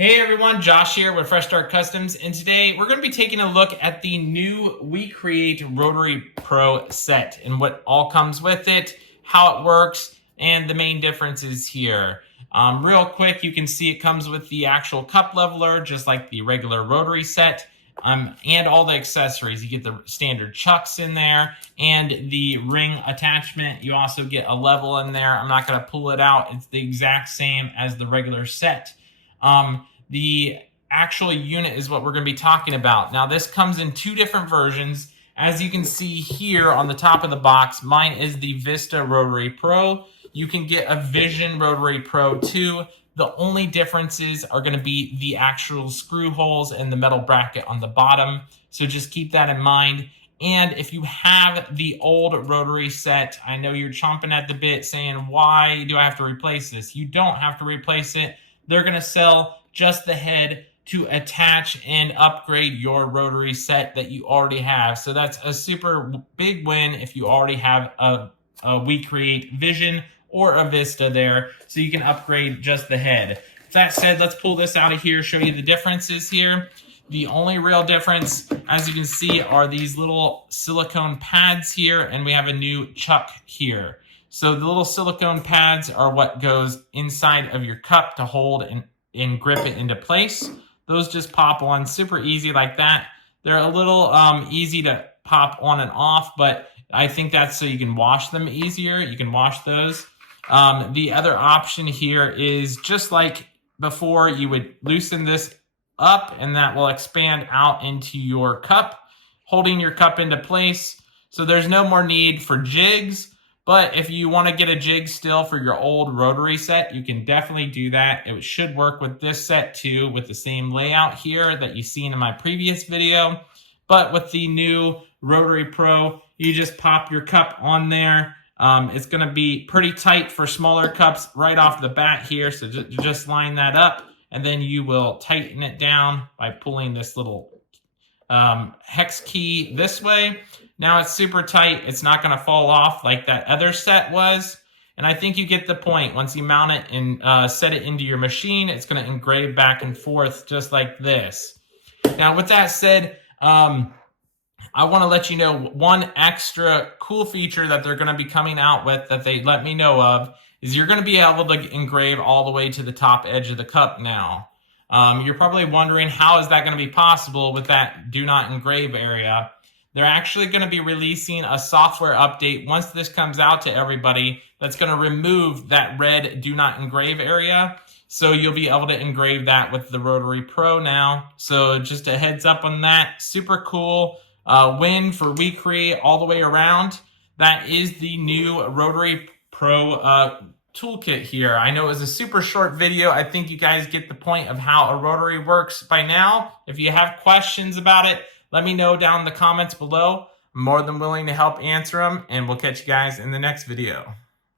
Hey everyone, Josh here with Fresh Start Customs, and today we're going to be taking a look at the new WeCreat Rotary Pro Set and what all comes with it, how it works, and the main differences here. Real quick, you can see it comes with the actual cup leveler, just like the regular rotary set, and all the accessories. You get the standard chucks in there and the ring attachment. You also get a level in there. I'm not going to pull it out. It's the exact same as the regular set. The actual unit is what we're going to be talking about. Now, this comes in two different versions. As you can see here on the top of the box, mine is the Vista Rotary Pro. You can get a Vision Rotary Pro too. The only differences are going to be the actual screw holes and the metal bracket on the bottom. So just keep that in mind. And if you have the old rotary set, I know you're chomping at the bit saying, why do I have to replace this? You don't have to replace it. They're going to sell just the head to attach and upgrade your rotary set that you already have. So that's a super big win if you already have a WeCreat Vision or a Vista there, so you can upgrade just the head. With that said, let's pull this out of here, show you the differences here. The only real difference, as you can see, are these little silicone pads here, and we have a new chuck here. So the little silicone pads are what goes inside of your cup to hold and grip it into place. Those just pop on super easy like that. They're a little easy to pop on and off, but I think that's so you can wash them easier. You can wash those. The other option here is just like before, you would loosen this up and that will expand out into your cup, holding your cup into place. So there's no more need for jigs. But if you want to get a jig still for your old rotary set, you can definitely do that. It should work with this set too, with the same layout here that you've seen in my previous video. But with the new Rotary Pro, you just pop your cup on there. It's going to be pretty tight for smaller cups right off the bat here. So just line that up, and then you will tighten it down by pulling this little hex key this way. Now it's super tight. It's not going to fall off like that other set was. And I think you get the point. Once you mount it and set it into your machine, it's going to engrave back and forth just like this. Now, with that said, I want to let you know one extra cool feature that they're going to be coming out with that they let me know of is you're going to be able to engrave all the way to the top edge of the cup now. You're probably wondering, how is that going to be possible with that do not engrave area? They're actually going to be releasing a software update once this comes out to everybody that's going to remove that red do not engrave area. So you'll be able to engrave that with the Rotary Pro now. So just a heads up on that. Super cool win for WeCreat all the way around. That is the new Rotary Pro toolkit here. I know it was a super short video. I think you guys get the point of how a rotary works by now. If you have questions about it, let me know down in the comments below. I'm more than willing to help answer them, and we'll catch you guys in the next video.